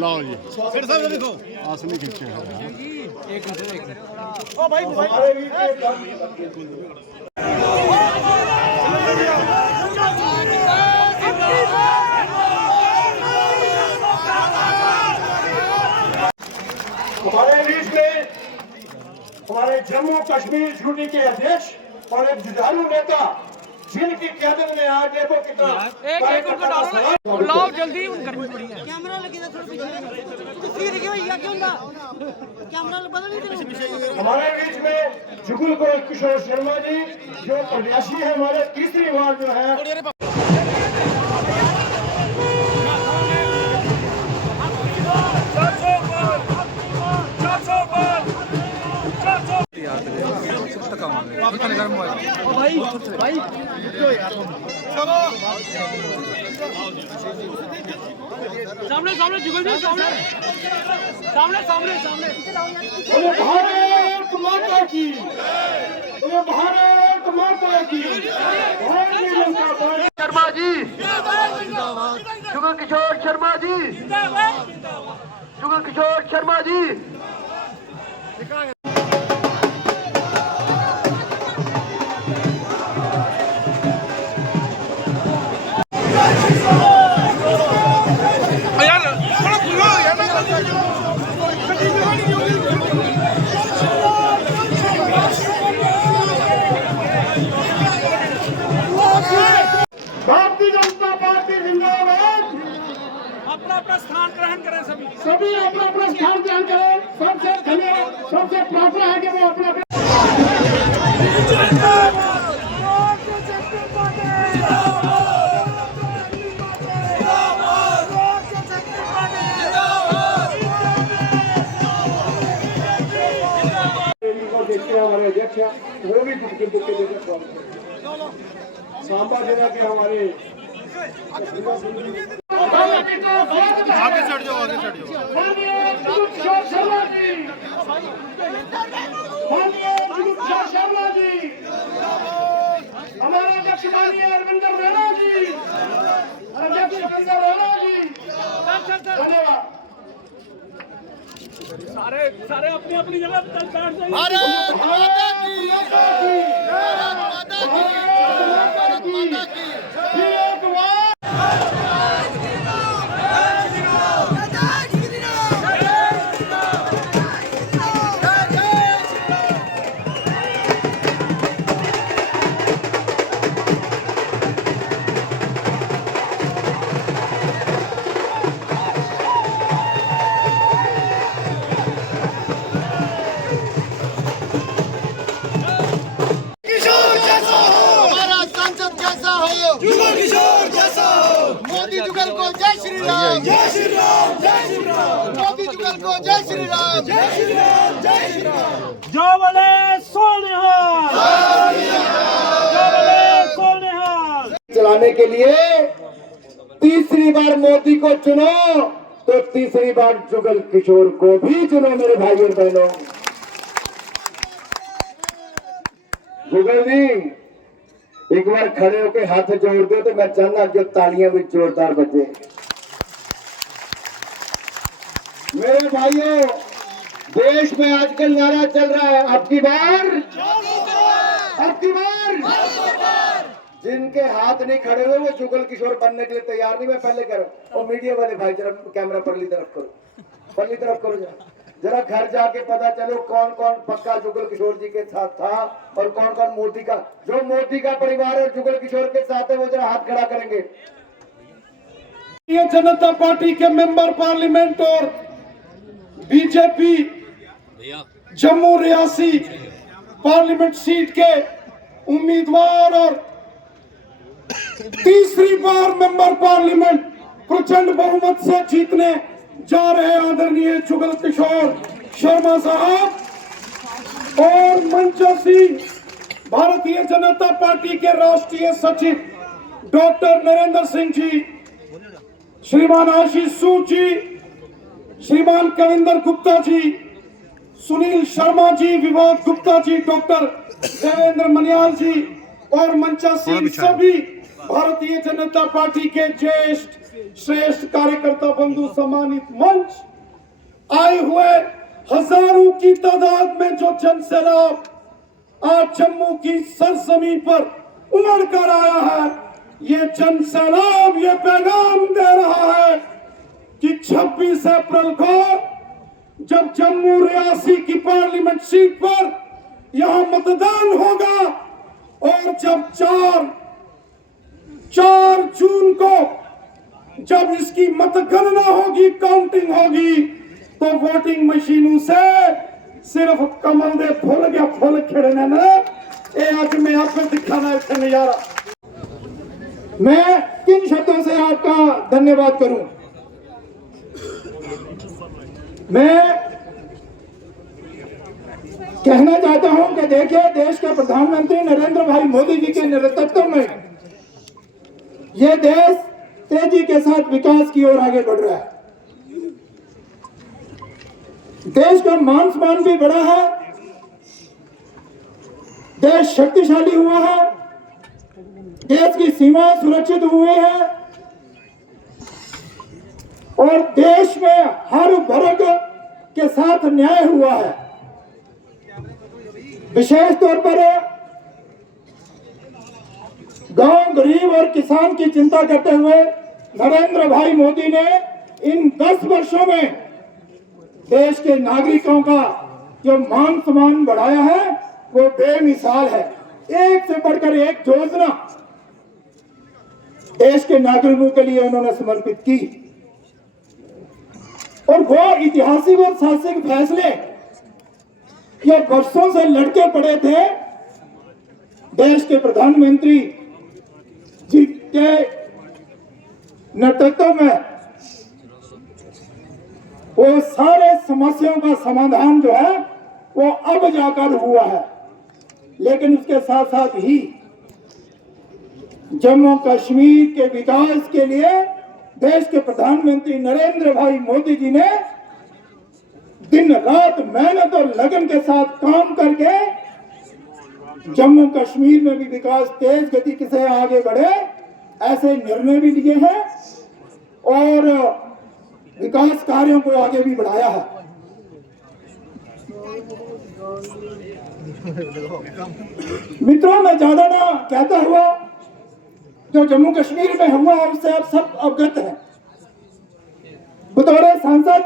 लो जी फिर साहब देखो असली खींचे हैं ओ भाई हमारे बीच में हमारे जम्मू कश्मीर यूटी के अध्यक्ष और एक जुझारू नेता जिनकी क्यादत में आज देखो कितना लाओ जल्दी गर्मी पड़ी है कैमरा लगेगा थोड़ा पीछे तस्वीर लगी हुई है क्यों ना कैमरा बदल नहीं हमारे बीच में जुगल को किशोर शर्मा जी जो प्रत्याशी है हमारे तीसरी बार जो है सामने सामने जुगल जी सामने सामने सामने सामने भारत माता की भारत माता की शर्मा जी जुगल किशोर शर्मा जी जुगल किशोर शर्मा जी भारतीय जनता पार्टी जिंदाबाद। अपना अपना स्थान ग्रहण करें सभी सभी अपना अपना स्थान ग्रहण करें। सबसे धन्यवाद सबसे प्रार्थना है कि वो अपना देखते हैं हमारे अध्यक्ष वो भी दुखी दुखी देकर सांबा जिला के हमारे आगे चढ़ जाओ आगे चढ़ जाओ शर्मा जी शर्मा जी हमारे अध्यक्ष माननीय अरविंदर रैना जी अध्यक्ष अरविंदर रैना जी धन्यवाद। सारे सारे अपनी अपनी जगह बैठ जाइए भारत माता की भारत माता की भारत माता की मोदी जुगल को जय श्री राम जय श्री राम जय श्री राम मोदी जुगल को जय श्री राम जय श्री राम जय श्री राम जो बोले सोनिहाल जो बोले सोनिहाल चलाने के लिए तीसरी बार मोदी को चुनो तो तीसरी बार जुगल किशोर को भी चुनो मेरे भाई और बहनों। जुगल जी एक बार खड़े होकर हाथ जोड़ दो तो मैं चाहना जो तालियां भी जोरदार बजे। मेरे भाइयों देश में आजकल नारा चल रहा है अब की बार जिनके हाथ नहीं खड़े हुए वो जुगल किशोर बनने के लिए तैयार नहीं। मैं पहले कह रहा हूं और मीडिया वाले भाई जरा कैमरा परली तरफ करो जरा घर जाके पता चलो कौन कौन पक्का जुगल किशोर जी के साथ था और कौन कौन मोदी का जो मोदी का परिवार और जुगल किशोर के साथ है वो जरा हाथ खड़ा करेंगे। ये जनता पार्टी के मेंबर पार्लियामेंट और BJP Jammu Reasi parliament seat के उम्मीदवार और तीसरी बार मेंबर पार्लियामेंट प्रचंड बहुमत से जीतने जा रहे आदरणीय जुगल किशोर शर्मा साहब और मंचासी भारतीय जनता पार्टी के राष्ट्रीय सचिव डॉक्टर नरेंद्र सिंह जी, श्रीमान आशीष सूद जी, श्रीमान कविंदर गुप्ता जी, सुनील शर्मा जी, विवाद गुप्ता जी, डॉक्टर देवेंद्र मनियाल जी और मंचासी सभी भारतीय जनता पार्टी के ज्येष्ठ श्रेष्ठ कार्यकर्ता बंधु सम्मानित मंच, आए हुए हजारों की तादाद में जो जनसैलाब आज जम्मू की सरजमीन पर उमड़ कर आया है, ये जनसैलाब ये पैगाम दे रहा है कि 26 अप्रैल को जब जम्मू रियासी की पार्लियामेंट सीट पर यहां मतदान होगा और जब 4 जून को जब इसकी मतगणना होगी, काउंटिंग होगी, तो वोटिंग मशीनों से सिर्फ कमल दे फुल गया फुल खिड़ने ने ये आज मैं आपको दिखाना है नजारा। मैं किन शब्दों से आपका धन्यवाद करूं? मैं कहना चाहता हूं कि देखिए, देश के प्रधानमंत्री नरेंद्र भाई मोदी जी के नेतृत्व में यह देश तेजी के साथ विकास की ओर आगे बढ़ रहा है। देश का मान सम्मान भी बढ़ा है, देश शक्तिशाली हुआ है, देश की सीमाएं सुरक्षित हुई है और देश में हर वर्ग के साथ न्याय हुआ है। विशेष तौर पर गांव, गरीब और किसान की चिंता करते हुए नरेंद्र भाई मोदी ने इन 10 वर्षों में देश के नागरिकों का जो मान सम्मान बढ़ाया है वो बेमिसाल है। एक से बढ़कर एक योजना देश के नागरिकों के लिए उन्होंने समर्पित की और वो ऐतिहासिक और साहसिक फैसले ये वर्षों से लड़के पड़े थे। देश के प्रधानमंत्री जी के नेतृत्व में वो सारे समस्याओं का समाधान जो है वो अब जाकर हुआ है। लेकिन उसके साथ साथ ही जम्मू कश्मीर के विकास के लिए देश के प्रधानमंत्री नरेंद्र भाई मोदी जी ने दिन रात मेहनत और लगन के साथ काम करके जम्मू कश्मीर में भी विकास तेज गति से आगे बढ़े, ऐसे निर्णय भी लिए हैं और विकास कार्यों को आगे भी बढ़ाया है। मित्रों, मैं ज्यादा ना कहता हुआ जो जम्मू कश्मीर में हुआ है उससे आप सब अवगत हैं। बतौर सांसद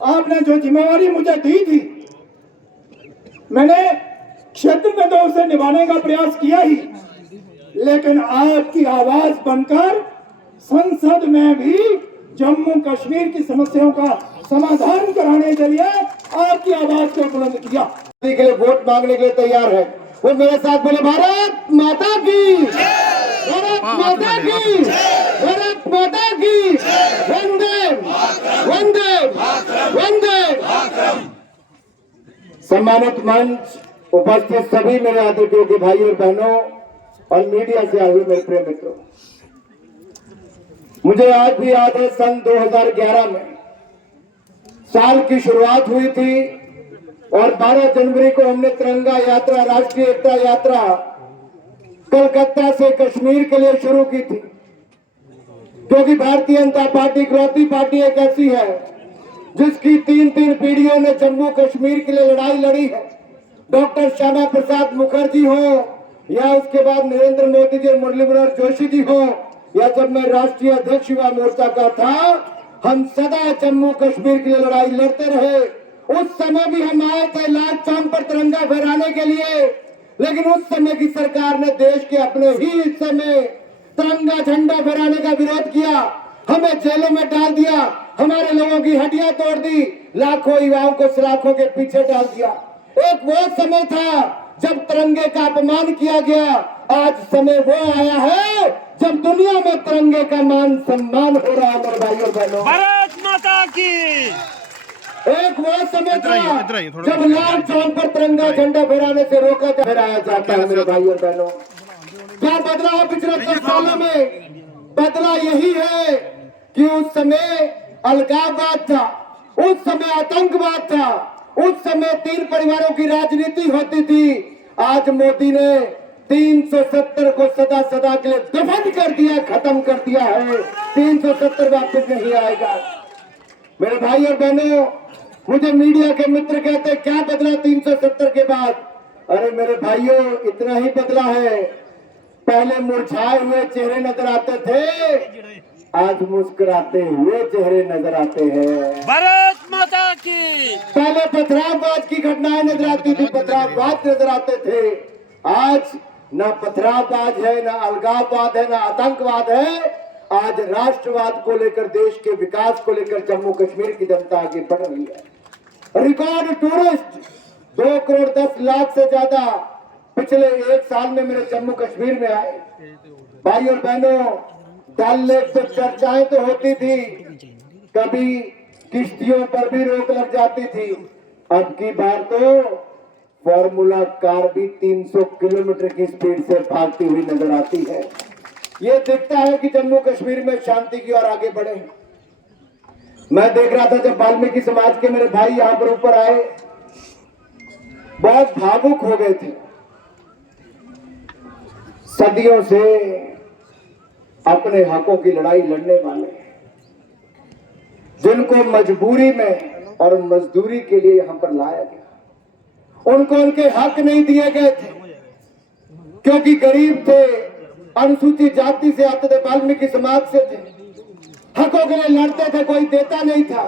आपने जो जिम्मेवारी मुझे दी थी, मैंने क्षेत्र में तो उसे निभाने का प्रयास किया ही, लेकिन आपकी आवाज बनकर संसद में भी जम्मू कश्मीर की समस्याओं का समाधान कराने के लिए आपकी आवाज को बुलंद किया। के लिए वोट मांगने के लिए तैयार है वो मेरे साथ बोले, भारत माता की, भारत माता की, भारत माता की, वंदे वंदे वंदे। सम्मानित मंच, उपस्थित सभी मेरे आदरणीय के भाई और बहनों और मीडिया से आए हुए मेरे प्रिय मित्रों, मुझे आज भी याद है सन 2011 में साल की शुरुआत हुई थी और 12 जनवरी को हमने तिरंगा यात्रा, राष्ट्रीय एकता यात्रा कलकत्ता से कश्मीर के लिए शुरू की थी, क्योंकि भारतीय जनता पार्टी इकलौती पार्टी एक ऐसी है जिसकी 3 पीढ़ियों ने जम्मू कश्मीर के लिए लड़ाई लड़ी है। डॉक्टर श्यामा प्रसाद मुखर्जी हो या उसके बाद नरेंद्र मोदी जी, मुरली मनोहर जोशी जी हो या जब मैं राष्ट्रीय अध्यक्ष युवा मोर्चा का था, हम सदा जम्मू कश्मीर के लिए लड़ाई लड़ते रहे। उस समय भी हम आए थे लाल चौक पर तिरंगा फहराने के लिए, लेकिन उस समय की सरकार ने देश के अपने ही हिस्से में तिरंगा झंडा फहराने का विरोध किया, हमें जेलों में डाल दिया, हमारे लोगों की हड्डियां तोड़ दी, लाखों युवाओं को सलाखों के पीछे डाल दिया। एक वो समय था जब तिरंगे का अपमान किया गया। आज समय वो आया है जब दुनिया में तिरंगे का मान सम्मान हो रहा है। मेरे भाइयों बहनों, भारत माता की। एक वो समय था जब लाल चौक पर तिरंगा झंडा फहराने से रोका फहराया जाता है। मेरे भाइयों बहनों, क्या बदलाव पिछले 10 सालों में? बदला यही है कि उस समय अलगाववाद था, उस समय आतंकवाद था, उस समय 3 परिवारों की राजनीति होती थी। आज मोदी ने 370 को सदा सदा के लिए दफन कर दिया, खत्म कर दिया है। 370 वापस नहीं आएगा। मेरे भाई और बहनों, मुझे मीडिया के मित्र कहते हैं क्या बदला 370 के बाद। अरे मेरे भाइयों, इतना ही बदला है। पहले मुरझाए हुए चेहरे नजर आते थे, आज मुस्कुराते हुए चेहरे नजर आते हैं। भारत माता की। पहले पथरावबाज की घटनाएं नजर आती थी, पथरावबाज नजर आते थे। आज ना पथरावबाज है, ना अलगाववाद है, ना आतंकवाद है। आज राष्ट्रवाद को लेकर, देश के विकास को लेकर जम्मू कश्मीर की जनता आगे बढ़ रही है। रिकॉर्ड टूरिस्ट 2 करोड़ 10 लाख से ज्यादा पिछले 1 साल में मेरे जम्मू कश्मीर में आए। भाई और बहनों, डल लेक पे चर्चाएं तो होती थी, कभी किश्तियों पर भी रोक लग जाती थी। अब की बार तो फॉर्मूला कार भी 300 किलोमीटर की स्पीड से भागती हुई नजर आती है। ये दिखता है कि जम्मू कश्मीर में शांति की ओर आगे बढ़े। मैं देख रहा था जब वाल्मीकि समाज के मेरे भाई यहां पर ऊपर आए, बहुत भावुक हो गए थे। सदियों से अपने हकों की लड़ाई लड़ने वाले, जिनको मजबूरी में और मजदूरी के लिए यहां पर लाया गया, उनको उनके हक नहीं दिए गए थे क्योंकि गरीब थे, अनुसूचित जाति से आते थे, वाल्मीकि समाज से थे, हकों के लिए लड़ते थे, कोई देता नहीं था।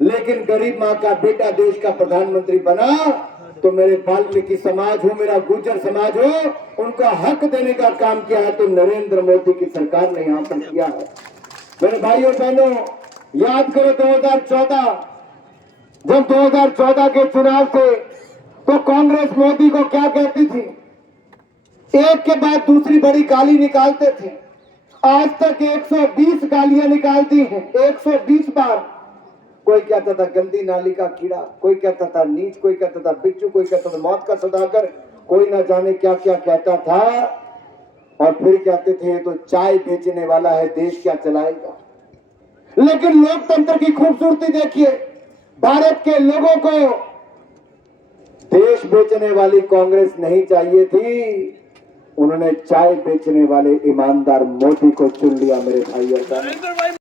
लेकिन गरीब माँ का बेटा देश का प्रधानमंत्री बना तो मेरे वाल्मीकि समाज हो, मेरा गुर्जर समाज हो, उनका हक देने का काम किया है तो नरेंद्र मोदी की सरकार ने यहां पर किया है। मेरे भाई और बहनों, याद करो 2014, जब 2014 के चुनाव थे तो कांग्रेस मोदी को क्या कहती थी, एक के बाद दूसरी बड़ी गाली निकालते थे। आज तक 120 गालियां निकाल दी हैं, 120 बार। कोई कहता था गंदी नाली का कीड़ा, कोई कहता था नीच, कोई कहता था बिच्छू, कोई कहता था मौत का सौदागर, कोई ना जाने क्या क्या कहता था। और फिर कहते थे ये तो चाय बेचने वाला है, देश क्या चलाएगा। लेकिन लोकतंत्र की खूबसूरती देखिए, भारत के लोगों को देश बेचने वाली कांग्रेस नहीं चाहिए थी, उन्होंने चाय बेचने वाले ईमानदार मोदी को चुन लिया। मेरे भाई और बहनों,